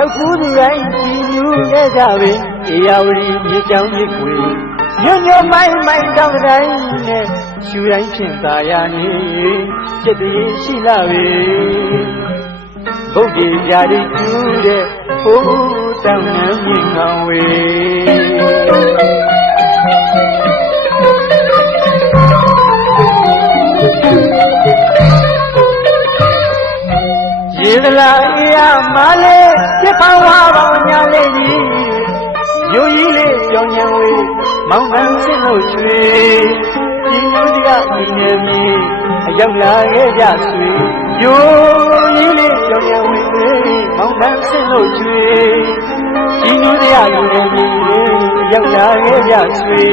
ရောက်ကူးသူတိုင်းကြည်ညိုခဲ့ကြပေအေယာဝတီမြေကြောင်းမြစ်ကွေညွညွမိုင်းမိုင်းတောင်းတိုင်းနဲ့ရှူတိုင်းဖြင့်သာယာနေကျက်တည်းရှိလာပေဘုဒ္ဓရာတိကျူးတဲ့ဟိုးတောင်းနှံမြင့်ကောင်းဝေရေသလားအေးရမလေးပြစ်ပေါင်းဝါပေါင်းညာလေးကြီးရိုးကြီးလေးပြောင်းညံဝေးမောင်နှံစင်လို့ချွေဒီလူတရားဒီနေမီအရောက်လာခဲ့ကြဆွေရိုးကြီးလေးပြောင်းညံဝေးမောင်နှံစင်လို့ချွေဒီလူတရားဒီနေမီအရောက်လာခဲ့ကြဆွေ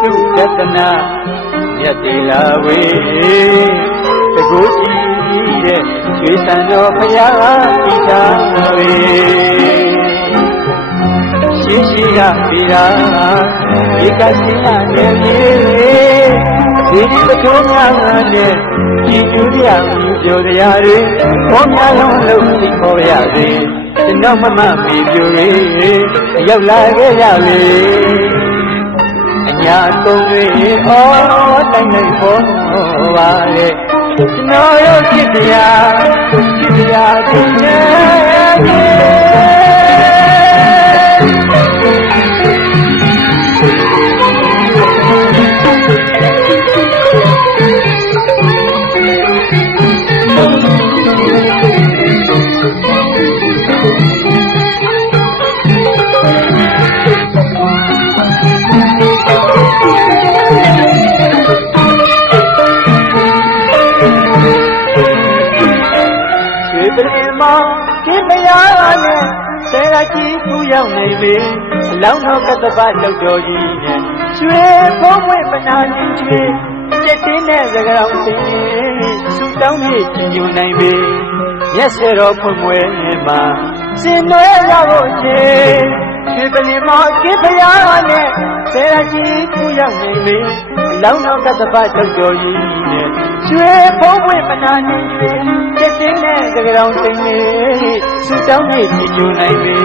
သူတတနာမြတ်တေလာဝေတကူကြီးတဲ့ရွှေစံတော်ဘုရားကြည်သာဝေရှိရှိကပြေတာဧကစင်ကနေမြေဒီဒီပထုံးများနဲ့ဒီကျူးပြမြပြောတရားတွေဘောများလုံးလုံးသိခေါ်ရစေကျွန်တော်မမမေပြိုရေရောက်လာခဲ့ရလေအညာကုန်တွေဩတိုင်းတိုင်းပေါ်ပါလေကျွန်တော်ရဲ့ဖြစ်တရားဒီနေ့ဒီမယားနဲ့ဆယ်ကကြီးကူရောက်နေပြီအလောင်းတော်ကတ္တပလောက်တော်ကြီးနဲ့ရွှေဖုံးဝဲပနာကြီးချွေကျက်တင်းတဲ့စကားအောင်စင်စူတောင်းမြေကြည်ညိုနိုင်ပြီမျက်စေတော်ဖွင့်မွဲမှာစင်နွယ်ရဖို့ချေရွှေပလင်မော်ကြီးဖယားနဲ့ဆယ်ကကြီးကူရောက်နေပြီအလောင်းတော်ကတ္တပလောက်တော်ကြီးနဲ့ရွှေဖုံးဝဲပနာကြီးချွေကျက်တင်းတဲ့စကားအောင်စင်စူတောင်းမြေကြည်ညိုနိုင်ပြီ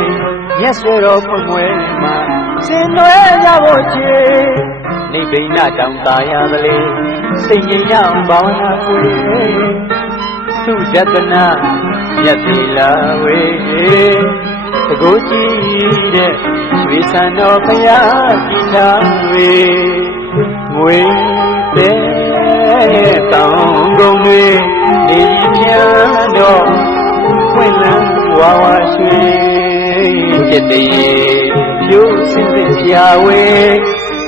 မျက်စေတော်ဖွင့်မွဲမှာစင်နွယ်ရဖို့ချေနိဗ္ဗိဏတောင်သာရသလေစိတ်ငြိမ်ရအောင်ဘာဝနာကိုသူယတနာမြတ်တိလာဝေတကိုးကြည့်တဲ့ရွှေစံတော်ဘုရားကြည်သာဝေငွေတဲ့တောင်ကုန်တွေနေပြန်တော့ဖွင့်လန်းဝါဝါရွှေจิตတိဖြိုးစင်စစ်ပြဝေ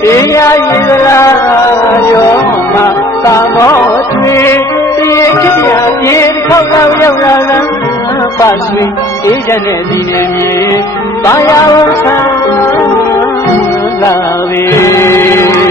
အေးရည်သလားရောမသာမောထွေဒီခိတ္တရာပြေခေါက်တော့ရောက်လာလမ်းပါဆွေအေးရတဲ့ဒီနေမြေဘာယာဝဆံလာပြီ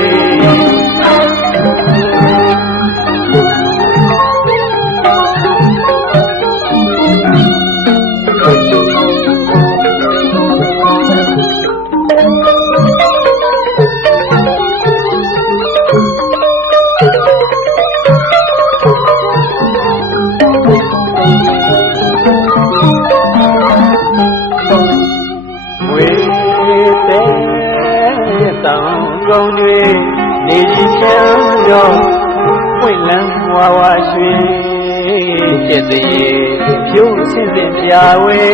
ကုန်တွေနေကြီးချမ်းတော့ပွင့်လန်းဝါဝါရွှေကျက်သေးဖြိုးစင်စစ်ပြဝေ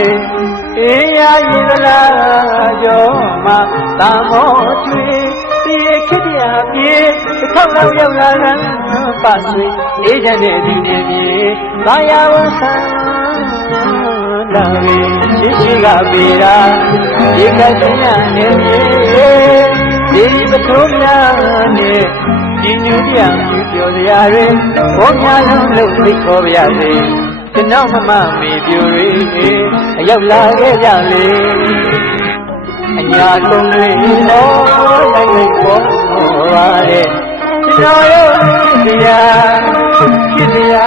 အေးရည်သလားကြောမသာမောကျွေဒီခိတ္တရာပြေတစ်ခေါက်လောက်ရောက်လာလမ်းပါဆွေအေးချမ်းတဲ့ဒီနေမြေဘာယာဝဆံလာပြီရှိရှိကပေတာဒီကစင်ရနေမြေဒီပထုံးများနဲ့ဒီညူတရားပြုပြောစရာတွေဘောများလုံးလို့သိခေါ်ပါရစေကျွန်တော်မမမေပြိုတွေအရောက်လာခဲ့ကြလေအညာကုန်လေးတော့တိုင်းလေးပေါ်ပါတဲ့ကျွန်တော်ရဲ့ဖြစ်စရာ